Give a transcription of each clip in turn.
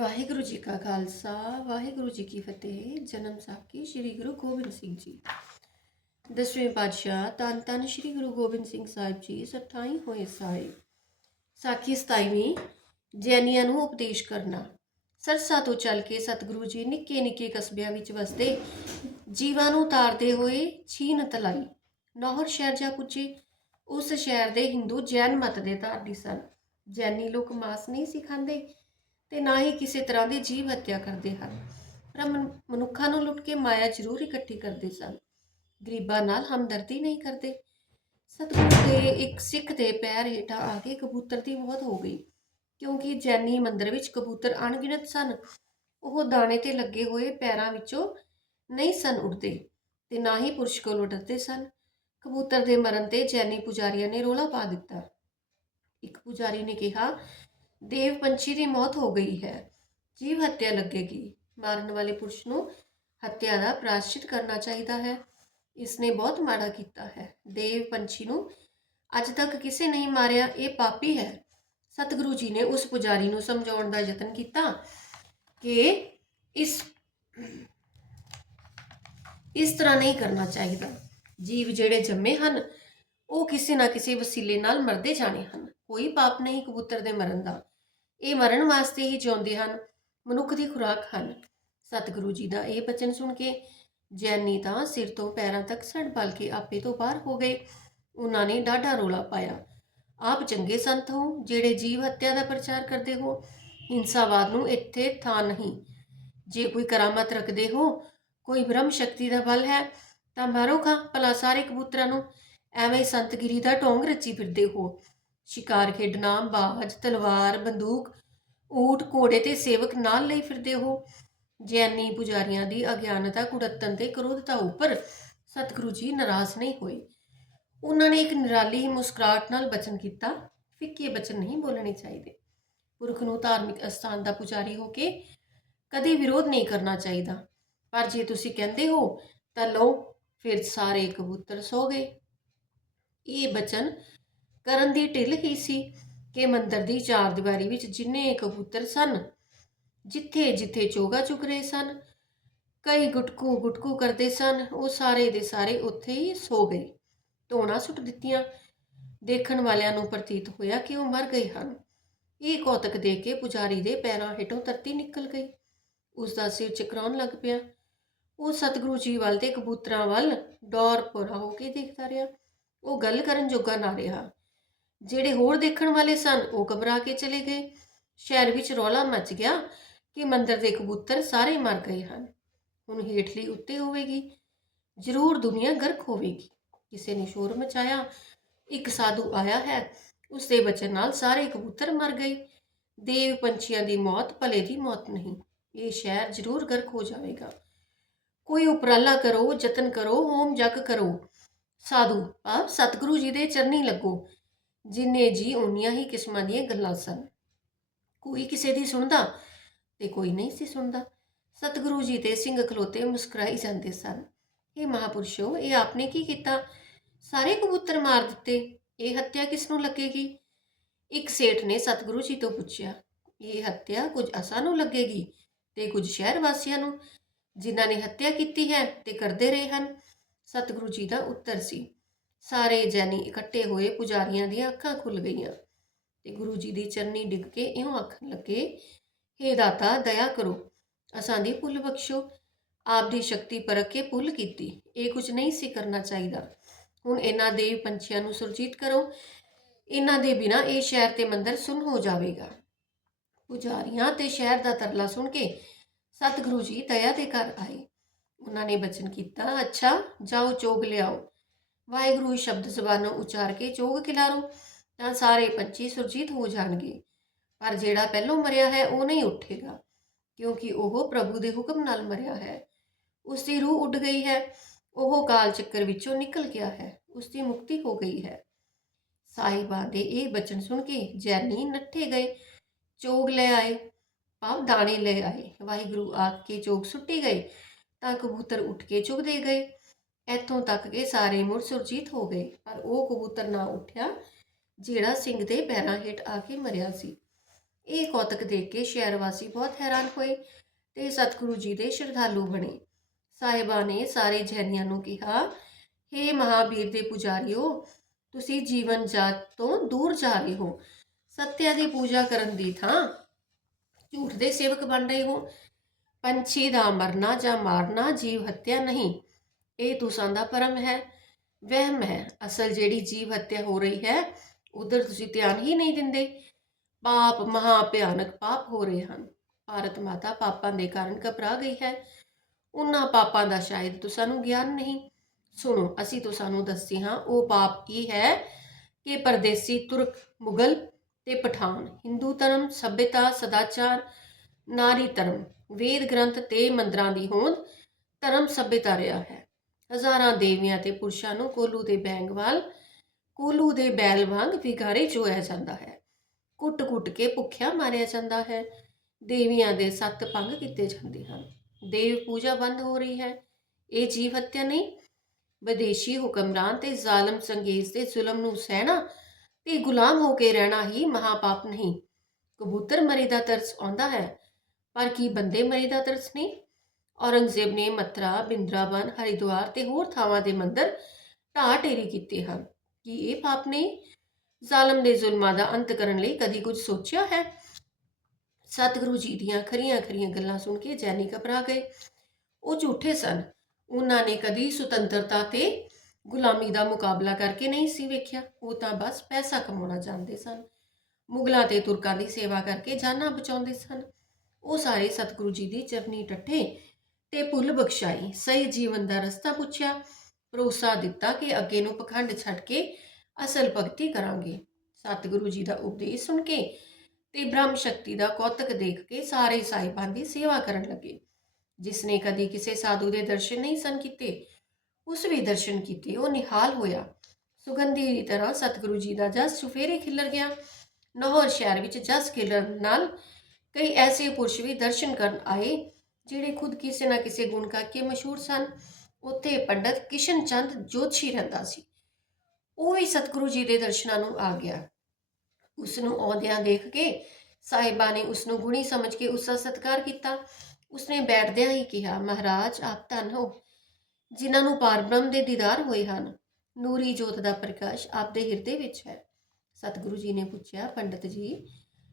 ਵਾਹਿਗੁਰੂ ਜੀ ਕਾ ਖਾਲਸਾ, ਵਾਹਿਗੁਰੂ ਜੀ ਕੀ ਫਤਿਹ। ਜਨਮ ਸਾਖੀ ਸ੍ਰੀ ਗੁਰੂ ਗੋਬਿੰਦ ਸਿੰਘ ਜੀ। ਦਸਵੇਂ ਪਾਤਸ਼ਾਹ ਤਨ ਤਨ ਸ੍ਰੀ ਗੁਰੂ ਗੋਬਿੰਦ ਸਿੰਘ ਸਾਹਿਬ ਜੀ 28 ਹੋਏ ਸਾਹਿਬ ਸਾਖੀ 27ਵੀਂ ਜੈਨੀਆਂ ਨੂੰ ਉਪਦੇਸ਼ ਕਰਨਾ। ਸਰਸਾ ਤੋਂ ਚੱਲ ਕੇ ਸਤਿਗੁਰੂ ਜੀ ਨਿੱਕੇ ਨਿੱਕੇ ਕਸਬਿਆਂ ਵਿੱਚ ਵਸਦੇ। ਜੀਵਾਂ ਨੂੰ ਤਾਰਦੇ ਹੋਏ ਛੀਨ ਤਲਾਈ। ਨੌਹਰ ਸ਼ਹਿਰ ਜਾ ਪੁੱਜੇ ਉਸ ਸ਼ਹਿਰ ਦੇ ਹਿੰਦੂ ਜੈਨ ਮਤ ਦੇ ਧਾਰਨੀ ਸਨ। ਜੈਨੀ ਲੋਕ ਮਾਸ ਨਹੀਂ ਸੀ ਖਾਂਦੇ। ਤੇ ਨਾ ਹੀ ਕਿਸੇ ਤਰ੍ਹਾਂ ਦੀ ਜੀਵ ਹੱਤਿਆ ਕਰਦੇ ਹਨ। ਪਰ ਮਨੁੱਖਾਂ ਨੂੰ ਲੁੱਟ ਕੇ ਮਾਇਆ ਜ਼ਰੂਰ ਇਕੱਠੀ ਕਰਦੇ ਸਨ। ਗਰੀਬਾਂ ਨਾਲ ਹਮਦਰਦੀ ਨਹੀਂ ਕਰਦੇ। ਸਤਿਗੁਰੂ ਦੇ ਇੱਕ ਸਿੱਖ ਦੇ ਪੈਰ ਹੇਠਾਂ ਆ ਕੇ ਕਬੂਤਰ ਦੀ ਮੌਤ ਹੋ ਗਈ। ਕਿਉਂਕਿ ਜੈਨੀ ਮੰਦਰ ਵਿੱਚ ਕਬੂਤਰ ਅਣਗਿਣਤ ਸਨ। ਉਹ ਦਾਣੇ ਤੇ ਲੱਗੇ ਹੋਏ ਪੈਰਾਂ ਵਿੱਚੋਂ ਨਹੀਂ ਸਨ ਉੱਡਦੇ ਤੇ ਨਾ ਹੀ ਪੁਰਸ਼ ਕੋਲੋਂ ਡਰਦੇ ਸਨ। ਕਬੂਤਰ ਦੇ ਮਰਨ ਤੇ ਜੈਨੀ ਪੁਜਾਰੀਆਂ ਨੇ ਰੋਲਾ ਪਾ ਦਿੱਤਾ। ਇੱਕ ਪੁਜਾਰੀ ਨੇ ਕਿਹਾ ਦੇਵ ਪੰਛੀ ਦੀ ਮੌਤ ਹੋ ਗਈ ਹੈ। ਜੀਵ ਹੱਤਿਆ ਲੱਗੇਗੀ। ਮਾਰਨ ਵਾਲੇ ਪੁਰਸ਼ ਨੂੰ ਹੱਤਿਆ ਦਾ ਪ੍ਰਾਸ਼ਚਿਤ ਕਰਨਾ ਚਾਹੀਦਾ ਹੈ। ਇਸਨੇ ਬਹੁਤ ਮਾੜਾ ਕੀਤਾ ਹੈ। ਦੇਵ ਪੰਛੀ ਨੂੰ ਅੱਜ ਤੱਕ ਕਿਸੇ ਨਹੀਂ ਮਾਰਿਆ, ਇਹ ਪਾਪੀ ਹੈ। ਸਤਿਗੁਰੂ ਜੀ ਨੇ ਉਸ ਪੁਜਾਰੀ ਨੂੰ ਸਮਝਾਉਣ ਦਾ ਯਤਨ ਕੀਤਾ ਕਿ ਇਸ ਇਸ ਤਰ੍ਹਾਂ ਨਹੀਂ ਕਰਨਾ ਚਾਹੀਦਾ। ਜੀਵ ਜਿਹੜੇ ਜੰਮੇ ਹਨ, ਉਹ ਕਿਸੇ ਨਾ ਕਿਸੇ ਵਸੀਲੇ ਨਾਲ ਮਰਦੇ ਜਾਣੇ ਹਨ। ਕੋਈ ਪਾਪ ਨਹੀਂ ਕਬੂਤਰ ਦੇ ਮਰਨ ਦਾ। ਇਹ ਮਰਨ ਵਾਸਤੇ ਹੀ ਜਿਉਂਦੇ ਹਨ, ਮਨੁੱਖ ਦੀ ਖੁਰਾਕ ਹਨ। ਸਤਿਗੁਰੂ ਜੀ ਦਾ ਇਹ ਬਚਨ ਸੁਣ ਕੇ ਜੈਨੀ ਤਾਂ ਸਿਰ ਤੋਂ ਪੈਰਾਂ ਤੱਕ ਸੜ ਬਲ ਕੇ ਆਪੇ ਤੋਂ ਬਾਹਰ ਹੋ ਗਏ। ਉਹਨਾਂ ਨੇ ਡਾਢਾ ਰੋਲਾ ਪਾਇਆ। ਆਪ ਚੰਗੇ ਸੰਤ ਹੋ, ਜਿਹੜੇ ਜੀਵ ਹੱਤਿਆ ਦਾ ਪ੍ਰਚਾਰ ਕਰਦੇ ਹੋ, ਹਿੰਸਾਵਾਦ ਨੂੰ ਇੱਥੇ ਥਾਂ ਨਹੀਂ। ਜੇ ਕੋਈ ਕਰਾਮਤ ਰੱਖਦੇ ਹੋ, ਕੋਈ ਬ੍ਰਹਮ ਸ਼ਕਤੀ ਦਾ ਬਲ ਹੈ, ਤਾਂ ਮਾਰੋ ਖਾਂ, ਭਲਾ ਸਾਰੇ ਕਬੂਤਰਾਂ ਨੂੰ। ਐਵੇਂ ਸੰਤਗਿਰੀ ਦਾ ਢੋਂਗ ਰਚੀ ਫਿਰਦੇ ਹੋ। ਸ਼ਿਕਾਰ ਖੇਡਣਾ, ਬਾਜ, ਤਲਵਾਰ, ਬੰਦੂਕ ਊਠ ਘੋੜੇ ਤੇ ਸੇਵਕ ਨਾਲ ਲਈ ਫਿਰਦੇ ਹੋ ਜੈਨੀ ਪੁਜਾਰੀਆਂ ਦੀ ਅਗਿਆਨਤਾ ਕੁੜੱਤਨ ਤੇ ਕਰੋਧਤਾ ਉੱਪਰ ਸਤਿਗੁਰੂ ਜੀ ਨਾਰਾਜ਼ ਨਹੀਂ ਹੋਏ। ਉਹਨਾਂ ਨੇ ਇੱਕ ਨਿਰਾਲੀ ਮੁਸਕਰਾਹਟ ਨਾਲ ਬਚਨ ਕੀਤਾ। ਫਿੱਕੇ ਬਚਨ ਨਹੀਂ ਬੋਲਣੇ ਚਾਹੀਦੇ। ਪੁਰਖ ਨੂੰ ਧਾਰਮਿਕ ਅਸਥਾਨ ਦਾ ਪੁਜਾਰੀ ਹੋ ਕੇ ਕਦੇ ਵਿਰੋਧ ਨਹੀਂ ਕਰਨਾ ਚਾਹੀਦਾ। ਪਰ ਜੇ ਤੁਸੀਂ ਕਹਿੰਦੇ ਹੋ, ਤਾਂ ਲਓ, ਫਿਰ ਸਾਰੇ ਕਬੂਤਰ ਸੋ ਗਏ। ਇਹ ਬਚਨ ਕਰਨ ਦੀ ਢਿੱਲ ਹੀ ਸੀ ਕਿ ਮੰਦਰ ਦੀ ਚਾਰ ਦੀਵਾਰੀ ਵਿੱਚ ਜਿੰਨੇ ਕਬੂਤਰ ਸਨ, ਜਿੱਥੇ ਜਿੱਥੇ ਚੋਗਾ ਚੁੱਕ ਰਹੇ ਸਨ, ਕਈ ਗੁਟਕੂ ਗੁਟਕੂ ਕਰਦੇ ਸਨ, ਉਹ ਸਾਰੇ ਦੇ ਸਾਰੇ ਉੱਥੇ ਹੀ ਸੋ ਗਏ, ਧੋਣਾ ਸੁੱਟ ਦਿੱਤੀਆਂ, ਦੇਖਣ ਵਾਲਿਆਂ ਨੂੰ ਪ੍ਰਤੀਤ ਹੋਇਆ ਕਿ ਉਹ ਮਰ ਗਏ ਹਨ। ਇਹ ਕੌਤਕ ਦੇਖ ਕੇ ਪੁਜਾਰੀ ਦੇ ਪੈਰਾਂ ਹੇਠੋਂ ਧਰਤੀ ਨਿਕਲ ਗਈ। ਉਸ ਦਾ ਸਿਰ ਚਕਰਾਉਣ ਲੱਗ ਪਿਆ। ਉਹ ਸਤਿਗੁਰੂ ਜੀ ਵੱਲ ਤੇ ਕਬੂਤਰਾਂ ਵੱਲ ਡੌਰ ਪੋਰਾ ਹੋ ਕੇ ਦੇਖਦਾ ਰਿਹਾ। ਉਹ ਗੱਲ ਕਰਨ ਜੋਗਾ ਨਾ ਰਿਹਾ। ਜਿਹੜੇ ਹੋਰ ਦੇਖਣ ਵਾਲੇ ਸਨ, ਉਹ ਘਬਰਾ ਕੇ ਚਲੇ ਗਏ। ਸ਼ਹਿਰ ਵਿੱਚ ਰੌਲਾ ਮਚ ਗਿਆ ਕਿ ਮੰਦਰ ਦੇ ਕਬੂਤਰ ਸਾਰੇ ਮਰ ਗਏ ਹਨ। ਹੁਣ ਹੇਠਲੀ ਉੱਤੇ ਹੋਵੇਗੀ। ਜ਼ਰੂਰ ਦੁਨੀਆ ਗਰਕ ਹੋਵੇਗੀ। ਕਿਸੇ ਨੇ ਸ਼ੋਰ ਮਚਾਇਆ, ਇੱਕ ਸਾਧੂ ਆਇਆ ਹੈ। ਉਸ ਦੇ ਬਚਨ ਨਾਲ ਸਾਰੇ ਕਬੂਤਰ ਮਰ ਗਏ। ਦੇਵ ਪੰਛੀਆਂ ਦੀ ਮੌਤ, ਭਲੇ ਦੀ ਮੌਤ ਨਹੀਂ। ਇਹ ਸ਼ਹਿਰ ਜ਼ਰੂਰ ਗਰਕ ਹੋ ਜਾਵੇਗਾ। ਕੋਈ ਉਪਰਾਲਾ ਕਰੋ, ਯਤਨ ਕਰੋ, ਹੋਮ ਜਗ ਕਰੋ। ਸਾਧੂ, ਆਪ ਸਤਿਗੁਰੂ ਜੀ ਦੇ ਚਰਨੀ ਲੱਗੋ। ਜਿੰਨੇ ਜੀ ਉਨੀਆਂ ਹੀ ਕਿਸਮਾਂ ਦੀਆਂ ਗੱਲਾਂ ਸਨ। ਕੋਈ ਕਿਸੇ ਦੀ ਸੁਣਦਾ ਤੇ ਕੋਈ ਨਹੀਂ ਸੀ ਸੁਣਦਾ। ਸਤਿਗੁਰੂ ਜੀ ਤੇ ਸਿੰਘ ਖਲੋਤੇ ਮੁਸਕਰਾਈ ਜਾਂਦੇ ਸਨ। ਇਹ ਮਹਾਪੁਰਸ਼ੋ, ਇਹ ਆਪਨੇ ਕੀ ਕੀਤਾ? ਸਾਰੇ ਕਬੂਤਰ ਮਾਰ ਦਿੱਤੇ। ਇਹ ਹੱਤਿਆ ਕਿਸ ਨੂੰ ਲੱਗੇਗੀ? ਇੱਕ ਸੇਠ ਨੇ ਸਤਿਗੁਰੂ ਜੀ ਤੋਂ ਪੁੱਛਿਆ, ਇਹ ਹੱਤਿਆ ਕੁਝ ਅਸਾਂ ਨੂੰ ਲੱਗੇਗੀ ਤੇ ਕੁਝ ਸ਼ਹਿਰ ਵਾਸੀਆਂ ਨੂੰ? ਜਿਨ੍ਹਾਂ ਨੇ ਹੱਤਿਆ ਕੀਤੀ ਹੈ ਤੇ ਕਰਦੇ ਰਹੇ ਹਨ? ਸਤਿਗੁਰੂ ਜੀ ਦਾ ਉੱਤਰ ਸੀ ਸਾਰੇ ਜੈਨੀ ਇਕੱਠੇ ਹੋਏ ਪੁਜਾਰੀਆਂ ਦੀਆਂ ਅੱਖਾਂ ਖੁੱਲ ਗਈਆਂ ਤੇ ਗੁਰੂ ਜੀ ਦੀ ਚਰਨੀ ਡਿੱਗ ਕੇ ਇਉਂ ਆਖਣ ਲੱਗੇ, ਹੇ ਦਾਤਾ, ਦਇਆ ਕਰੋ, ਅਸਾਂ ਦੀ ਭੁੱਲ ਬਖਸ਼ੋ। ਆਪ ਦੀ ਸ਼ਕਤੀ ਪਰਖ ਕੇ ਭੁੱਲ ਕੀਤੀ, ਇਹ ਕੁਝ ਨਹੀਂ ਸੀ ਕਰਨਾ ਚਾਹੀਦਾ। ਹੁਣ ਇਹਨਾਂ ਦੇ ਪੰਛੀਆਂ ਨੂੰ ਸੁਰਜੀਤ ਕਰੋ। ਇਹਨਾਂ ਦੇ ਬਿਨਾ ਇਹ ਸ਼ਹਿਰ ਤੇ ਮੰਦਰ ਸੁੰਨ ਹੋ ਜਾਵੇਗਾ। ਪੁਜਾਰੀਆਂ ਤੇ ਸ਼ਹਿਰ ਦਾ ਤਰਲਾ ਸੁਣ ਕੇ ਸਤਿਗੁਰੂ ਜੀ ਦਇਆ ਦੇ ਘਰ ਆਏ। ਉਹਨਾਂ ਨੇ ਬਚਨ ਕੀਤਾ, ਅੱਛਾ, ਜਾਓ ਚੋਗ ਲਿਆਓ। ਵਾਹਿਗੁਰੂ ਸ਼ਬਦ ਜ਼ਬਾਨੋਂ ਉਚਾਰ ਕੇ ਚੋਗ ਖਿਲਾਰੋ ਤਾਂ ਸਾਰੇ ਪੰਛੀ ਸੁਰਜੀਤ ਹੋ ਜਾਣਗੇ। ਪਰ ਜਿਹੜਾ ਪਹਿਲੋਂ ਮਰਿਆ ਹੈ, ਉਹ ਨਹੀਂ ਉੱਠੇਗਾ, ਕਿਉਂਕਿ ਉਹ ਪ੍ਰਭੂ ਦੇ ਹੁਕਮ ਨਾਲ ਮਰਿਆ ਹੈ। ਉਸ ਦੀ ਰੂਹ ਉੱਡ ਗਈ ਹੈ, ਉਹ ਕਾਲ ਚੱਕਰ ਵਿੱਚੋਂ ਨਿਕਲ ਗਿਆ ਹੈ, ਉਸ ਦੀ ਮੁਕਤੀ ਹੋ ਗਈ ਹੈ। ਸਾਹਿਬਾਂ ਦੇ ਇਹ ਬਚਨ ਸੁਣ ਕੇ ਜੈਨੀ ਨੱਠੇ ਗਏ, ਚੋਗ ਲੈ ਆਏ, ਭਾਵ ਦਾਣੇ ਲੈ ਆਏ। ਵਾਹਿਗੁਰੂ ਆਖ ਕੇ ਚੋਗ ਸੁੱਟੀ ਗਏ, ਤਾਂ ਕਬੂਤਰ ਉੱਠ ਕੇ ਚੁਗਦੇ ਗਏ। ਇੱਥੋਂ ਤੱਕ ਕਿ ਸਾਰੇ ਮੁੜ ਸੁਰਜੀਤ ਹੋ ਗਏ, ਪਰ ਉਹ ਕਬੂਤਰ ਨਾ ਉੱਠਿਆ, ਜਿਹੜਾ ਸਿੰਘ ਦੇ ਪੈਰਾਂ ਹੇਠ ਆ ਕੇ ਮਰਿਆ ਸੀ। ਇਹ ਕੌਤਕ ਦੇਖ ਕੇ ਸ਼ਹਿਰ ਵਾਸੀ ਬਹੁਤ ਹੈਰਾਨ ਹੋਏ ਤੇ ਸਤਿਗੁਰੂ ਜੀ ਦੇ ਸ਼ਰਧਾਲੂ ਬਣੇ। ਸਾਹਿਬਾਂ ਨੇ ਸਾਰੇ ਜੈਨੀਆਂ ਨੂੰ ਕਿਹਾ हे ਮਹਾਵੀਰ ਦੇ ਪੁਜਾਰੀਓ, ਤੁਸੀਂ ਜੀਵਨ ਜਾਤ ਤੋਂ ਦੂਰ ਜਾ ਰਹੇ ਹੋ। ਸਤਿਆ ਦੀ ਪੂਜਾ ਕਰਨ ਦੀ ਥਾਂ ਝੂਠ ਦੇ ਸੇਵਕ ਬਣ ਰਹੇ ਹੋ। ਪੰਛੀ ਦਾ ਮਰਨਾ ਜਾਂ ਮਾਰਨਾ, ਜੀਵ ਹੱਤਿਆ ਨਹੀਂ। ਇਹ ਤੁਸਾਂ ਦਾ ਭਰਮ ਹੈ, ਵਹਿਮ ਹੈ। ਅਸਲ ਜਿਹੜੀ ਜੀਵ ਹੱਤਿਆ ਹੋ ਰਹੀ ਹੈ, ਉਧਰ ਤੁਸੀਂ ਧਿਆਨ ਹੀ ਨਹੀਂ ਦਿੰਦੇ। ਪਾਪ ਮਹਾ ਭਿਆਨਕ ਪਾਪ ਹੋ ਰਹੇ ਹਨ। ਭਾਰਤ ਮਾਤਾ ਪਾਪਾਂ ਦੇ ਕਾਰਨ ਘਬਰਾ ਗਈ ਹੈ। ਉਹਨਾਂ ਪਾਪਾਂ ਦਾ ਸ਼ਾਇਦ ਤੁਸਾਂ ਨੂੰ ਗਿਆਨ ਨਹੀਂ। ਸੁਣੋ, ਅਸੀਂ ਤੁਸਾਂ ਦੱਸਦੇ ਹਾਂ, ਉਹ ਪਾਪ ਇਹ ਹੈ ਕਿ ਪਰਦੇਸੀ, ਤੁਰਕ, ਮੁਗਲ ਤੇ ਪਠਾਨ, ਹਿੰਦੂ ਧਰਮ, ਸਭਿਅਤਾ, ਸਦਾਚਾਰ, ਨਾਰੀ ਧਰਮ, ਵੇਦ ਗ੍ਰੰਥ ਤੇ ਮੰਦਰਾਂ ਦੀ ਹੋਂਦ ਧਰਮ ਸਭਿਅਤਾ ਰਿਹਾ ਹੈ। ਹਜ਼ਾਰਾਂ ਦੇਵੀਆਂ ਤੇ ਪੁਰਸ਼ਾਂ ਨੂੰ ਕੋਲੂ ਦੇ ਬੈਂਗ ਬੈਂਗਵਾਲ ਕੋਲੂ ਦੇ ਬੈਲ ਵਾਂਗ ਵਿਗਾਰੇ ਚੋਇਆ ਜਾਂਦਾ ਹੈ। ਕੁੱਟ-ਕੁੱਟ ਕੇ ਭੁੱਖਿਆ ਮਾਰਿਆ ਜਾਂਦਾ ਹੈ। ਦੇਵੀਆਂ ਦੇ ਸੱਤ ਪੰਗ ਕੀਤੇ ਜਾਂਦੇ ਹਨ। ਦੇਵ ਪੂਜਾ ਬੰਦ ਹੋ ਰਹੀ ਹੈ। ਇਹ ਜੀਵ ਹੱਤਿਆ ਨਹੀਂ। ਵਿਦੇਸ਼ੀ ਹੁਕਮਰਾਨ ਤੇ ਜ਼ਾਲਮ ਸੰਗੇਜ਼ ਦੇ ਜ਼ੁਲਮ ਨੂੰ ਸਹਿਣਾ ਤੇ ਗੁਲਾਮ ਹੋ ਕੇ ਰਹਿਣਾ ਹੀ ਮਹਾਪਾਪ ਨਹੀਂ। ਕਬੂਤਰ ਮਰੇ ਦਾ ਤਰਸ ਆਉਂਦਾ ਹੈ, ਪਰ ਕੀ ਬੰਦੇ ਮਰੇ ਦਾ ਤਰਸ ਨਹੀਂ? ਔਰੰਗਜ਼ੇਬ ਨੇ ਮਥਰਾ ਬਿੰਦਰਾਵਨ ਹਰਿਦੁਆਰ ਤੇ ਹੋਰ ਥਾਵਾਂ ਦੇ ਮੰਦਰ ਢਾਹ ਢੇਰੀ ਕੀਤੇ ਹਨ। ਕੀ ਇਹ ਪਾਪ ਨਹੀਂ? ਜ਼ਾਲਮ ਦੇ ਜ਼ੁਲਮਾਂ ਦਾ ਅੰਤ ਕਰਨ ਲਈ ਕਦੀ ਕੁਝ ਸੋਚਿਆ ਹੈ? ਸਤਿਗੁਰੂ ਜੀ ਦੀਆਂ ਖਰੀਆਂ ਖਰੀਆਂ ਗੱਲਾਂ ਸੁਣ ਕੇ ਜੈਨੀ ਘਬਰਾ ਗਏ। ਉਹ ਝੂਠੇ ਸਨ। ਉਹਨਾਂ ਨੇ ਕਦੀ ਸੁਤੰਤਰਤਾ ਤੇ ਗੁਲਾਮੀ ਦਾ ਮੁਕਾਬਲਾ ਕਰਕੇ ਨਹੀਂ ਸੀ ਵੇਖਿਆ। ਉਹ ਤਾਂ ਬਸ ਪੈਸਾ ਕਮਾਉਣਾ ਚਾਹੁੰਦੇ ਸਨ। ਮੁਗਲਾਂ ਤੇ ਤੁਰਕਾਂ ਦੀ ਸੇਵਾ ਕਰਕੇ ਜਾਨਾਂ ਬਚਾਉਂਦੇ ਸਨ। ਉਹ ਸਾਰੇ ਸਤਿਗੁਰੂ ਜੀ ਦੀ ਚਰਨੀ ਟੱਠੇ ਤੇ ਭੁੱਲ ਬਖਸ਼ਾਈ। ਸਹੀ ਜੀਵਨ ਦਾ ਰਸਤਾ ਪੁੱਛਿਆ, ਭਰੋਸਾ ਦਿੱਤਾ ਕਿ ਅੱਗੇ ਨੂੰ ਪਖੰਡ ਛੱਡ ਕੇ ਅਸਲ ਭਗਤੀ ਕਰਾਂਗੇ। ਸਤਿਗੁਰੂ ਜੀ ਦਾ ਉਪਦੇਸ਼ ਸੁਣ ਕੇ ਤੇ ਬ੍ਰਹਮ ਸ਼ਕਤੀ ਦਾ ਕੌਤਕ ਦੇਖ ਕੇ ਸਾਰੇ ਸਾਹਿਬਾਂ ਦੀ ਸੇਵਾ ਕਰਨ ਲੱਗੇ। ਜਿਸ ਨੇ ਕਦੀ ਕਿਸੇ ਸਾਧੂ ਦੇ ਦਰਸ਼ਨ ਨਹੀਂ ਸਨ ਕੀਤੇ, ਉਸ ਵੀ ਦਰਸ਼ਨ ਕੀਤੇ, ਉਹ ਨਿਹਾਲ ਹੋਇਆ। ਸੁਗੰਧੀ ਦੀ ਤਰ੍ਹਾਂ ਸਤਿਗੁਰੂ ਜੀ ਦਾ ਜਸ ਸੁਫੇਰੇ ਖਿਲਰ ਗਿਆ। ਨਹੌਰ ਸ਼ਹਿਰ ਵਿੱਚ ਜਸ ਖਿਲਰਨ ਨਾਲ ਕਈ ਐਸੇ ਪੁਰਸ਼ ਵੀ ਦਰਸ਼ਨ ਕਰਨ ਆਏ ਜਿਹੜੇ ਖੁਦ ਕਿਸੇ ਨਾ ਕਿਸੇ ਗੁਣ ਕਰਕੇ ਮਸ਼ਹੂਰ ਸਨ, ਉੱਥੇ ਪੰਡਤ ਕਿਸ਼ਨ ਚੰਦ ਜੋਤਸ਼ੀ ਰਹਿੰਦਾ ਸੀ। ਉਹ ਵੀ ਸਤਿਗੁਰੂ ਜੀ ਦੇ ਦਰਸ਼ਨਾਂ ਨੂੰ ਆ ਗਿਆ। ਉਸ ਨੂੰ ਆਉਂਦਿਆਂ ਦੇਖ ਕੇ ਸਾਹਿਬਾਂ ਨੇ ਉਸ ਨੂੰ ਗੁਣੀ ਸਮਝ ਕੇ ਉਸ ਦਾ ਸਤਿਕਾਰ ਕੀਤਾ। ਉਸਨੇ ਬੈਠਦਿਆਂ ਹੀ ਕਿਹਾ, ਮਹਾਰਾਜ, ਆਪ ਧੰਨ ਹੋ, ਜਿਨ੍ਹਾਂ ਨੂੰ ਪਾਰਬ੍ਰਹਮ ਦੇ ਦੀਦਾਰ ਹੋਏ ਹਨ। ਨੂਰੀ ਜੋਤ ਦਾ ਪ੍ਰਕਾਸ਼ ਆਪ ਦੇ ਹਿਰਦੇ ਵਿੱਚ ਹੈ। ਸਤਿਗੁਰੂ ਜੀ ਨੇ ਪੁੱਛਿਆ, ਪੰਡਤ ਜੀ,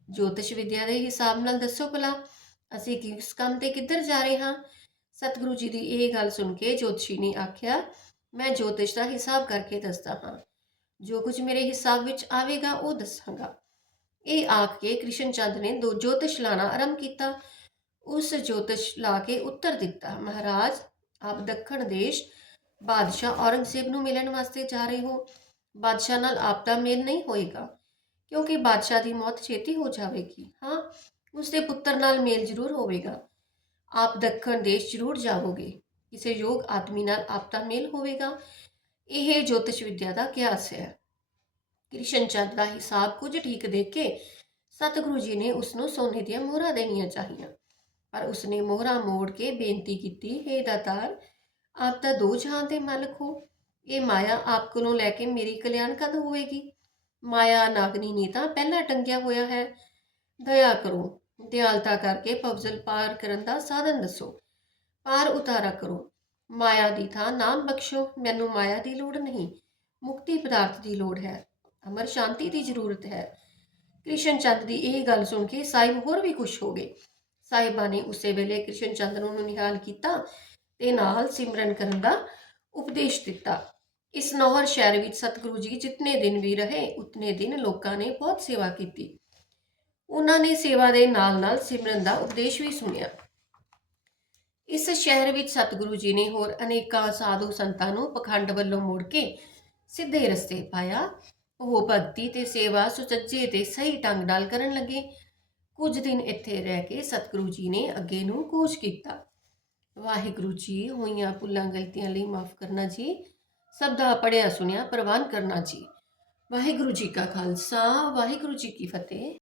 ਜੋਤਿਸ਼ ਵਿਦਿਆ ਦੇ ਹਿਸਾਬ ਨਾਲ ਦੱਸੋ ਭਲਾ ਅਸੀਂ ਕਿਸ ਕੰਮ ਤੇ ਕਿੱਧਰ ਜਾ ਰਹੇ ਹਾਂ? ਸਤਿਗੁਰੂ ਜੀ ਦੀ ਇਹ ਗੱਲ ਸੁਣ ਕੇ ਜੋਤਸ਼ੀ ਨੇ ਆਖਿਆ, ਮੈਂ ਜੋਤਿਸ਼ ਦਾ ਹਿਸਾਬ ਕਰਕੇ ਦੱਸਦਾ ਹਾਂ। ਜੋ ਕੁਝ ਮੇਰੇ ਹਿਸਾਬ ਵਿੱਚ ਆਵੇਗਾ, ਉਹ ਦੱਸਾਂਗਾ। ਇਹ ਆਖ ਕੇ ਕ੍ਰਿਸ਼ਨ ਚੰਦ ਨੇ ਦੋ ਜੋਤਿਸ਼ ਲਾਣਾ ਆਰੰਭ ਕੀਤਾ। ਉਸ ਜੋਤਿਸ਼ ਲਾ ਕੇ ਉੱਤਰ ਦਿੱਤਾ, ਮਹਾਰਾਜ, ਆਪ ਦੱਖਣ ਦੇਸ਼ ਬਾਦਸ਼ਾਹ ਔਰੰਗਜ਼ੇਬ ਨੂੰ ਮਿਲਣ ਵਾਸਤੇ ਜਾ ਰਹੇ ਹੋ। ਬਾਦਸ਼ਾਹ ਨਾਲ ਆਪ ਦਾ ਮੇਲ ਨਹੀਂ ਹੋਏਗਾ, ਕਿਉਂਕਿ ਬਾਦਸ਼ਾਹ ਦੀ ਮੌਤ ਛੇਤੀ ਹੋ ਜਾਵੇਗੀ। ਹਾਂ ਉਸ ਦੇ ਪੁੱਤਰ ਨਾਲ ਮੇਲ ਜ਼ਰੂਰ ਹੋਵੇਗਾ। ਆਪ ਦੱਖਣ ਦੇਸ਼ ਜ਼ਰੂਰ ਜਾਵੋਗੇ। ਕਿਸੇ ਯੋਗ ਆਦਮੀ ਨਾਲ ਆਪ ਦਾ ਮੇਲ ਹੋਵੇਗਾ। ਇਹ ਜੋਤਿਸ਼ ਵਿਦਿਆ ਦਾ ਕਿਆਸ ਹੈ। ਕ੍ਰਿਸ਼ਨ ਚੰਦ ਦਾ ਹਿਸਾਬ ਕੁਝ ਠੀਕ ਦੇਖ ਕੇ ਸਤਿਗੁਰੂ ਜੀ ਨੇ ਉਸ ਨੂੰ ਸੋਨੇ ਦੀਆਂ ਮੋਹਰਾਂ ਦੇਣੀਆਂ ਚਾਹੀਆਂ। ਪਰ ਉਸਨੇ ਮੋਹਰਾਂ ਮੋੜ ਕੇ ਬੇਨਤੀ ਕੀਤੀ, ਹੈ ਦਾਤਾਰ, ਆਪ ਤਾਂ ਦੋ ਜਹਾਂ ਦੇ ਮਾਲਕ ਹੋ। ਇਹ ਮਾਇਆ ਆਪ ਕੋਲੋਂ ਲੈ ਕੇ ਮੇਰੀ ਕਲਿਆਣ ਕਦ ਹੋਵੇਗੀ। ਮਾਇਆ ਨਾਗਨੀ ਨੇ ਤਾਂ ਪਹਿਲਾਂ ਟੰਗਿਆ ਹੋਇਆ ਹੈ। ਦਇਆ ਕਰੋ। ਦਿਆਲਤਾ ਕਰਕੇ ਪਵਜ਼ਲ ਪਾਰ ਕਰਨ ਦਾ ਸਾਧਨ ਦੱਸੋ। ਪਾਰ ਉਤਾਰਾ ਕਰੋ। ਮਾਇਆ ਦੀ ਥਾਂ ਨਾਮ ਬਖਸ਼ੋ। ਮੈਨੂੰ ਮਾਇਆ ਦੀ ਲੋੜ ਨਹੀਂ। ਮੁਕਤੀ ਪਦਾਰਥ ਦੀ ਲੋੜ ਹੈ। ਅਮਰ ਸ਼ਾਂਤੀ ਦੀ ਜ਼ਰੂਰਤ ਹੈ। ਕ੍ਰਿਸ਼ਨ ਚੰਦ ਦੀ ਇਹ ਗੱਲ ਸੁਣ ਕੇ ਸਾਹਿਬ ਹੋਰ ਵੀ ਖੁਸ਼ ਹੋ ਗਏ। ਸਾਹਿਬਾਂ ਨੇ ਉਸੇ ਵੇਲੇ ਕ੍ਰਿਸ਼ਨ ਚੰਦ ਨੂੰ ਨਿਹਾਲ ਕੀਤਾ ਤੇ ਨਾਲ ਸਿਮਰਨ ਕਰਨ ਦਾ ਉਪਦੇਸ਼ ਦਿੱਤਾ। ਇਸ ਨੌਹਰ ਸ਼ਹਿਰ ਵਿੱਚ ਸਤਿਗੁਰੂ ਜੀ ਜਿਤਨੇ ਦਿਨ ਵੀ ਰਹੇ, ਉਤਨੇ ਦਿਨ ਲੋਕਾਂ ਨੇ ਬਹੁਤ ਸੇਵਾ ਕੀਤੀ। ਉਹਨਾਂ ਨੇ ਸੇਵਾ ਦੇ ਨਾਲ-ਨਾਲ ਸਿਮਰਨ ਦਾ ਉਪਦੇਸ਼ ਵੀ ਸੁਣਿਆ। ਇਸ ਸ਼ਹਿਰ ਵਿੱਚ ਸਤਿਗੁਰੂ ਜੀ ਨੇ ਹੋਰ ਅਨੇਕਾਂ ਸਾਧੂ ਸੰਤਾਂ ਨੂੰ ਪਖੰਡ ਵੱਲੋਂ ਮੋੜ ਕੇ ਸਿੱਧੇ ਰਸਤੇ ਪਾਇਆ। ਉਹ ਭਗਤੀ ਤੇ ਸੇਵਾ ਸੁਚੱਜੇ ਤੇ ਸਹੀ ਢੰਗ ਨਾਲ ਕਰਨ ਲੱਗੇ। ਕੁਝ ਦਿਨ ਇੱਥੇ ਰਹਿ ਕੇ ਸਤਿਗੁਰੂ ਜੀ ਨੇ ਅੱਗੇ ਨੂੰ ਕੂਚ ਕੀਤਾ। ਵਾਹਿਗੁਰੂ ਜੀ, ਹੋਈਆਂ ਭੁੱਲਾਂ, ਗਲਤੀਆਂ ਲਈ ਮਾਫ ਕਰਨਾ ਜੀ। ਸਭ ਦਾ ਪੜਿਆ ਸੁਣਿਆ ਪ੍ਰਵਾਨ ਕਰਨਾ ਜੀ। ਵਾਹਿਗੁਰੂ ਜੀ ਕਾ ਖਾਲਸਾ, ਵਾਹਿਗੁਰੂ ਜੀ ਕੀ ਫਤਿਹ।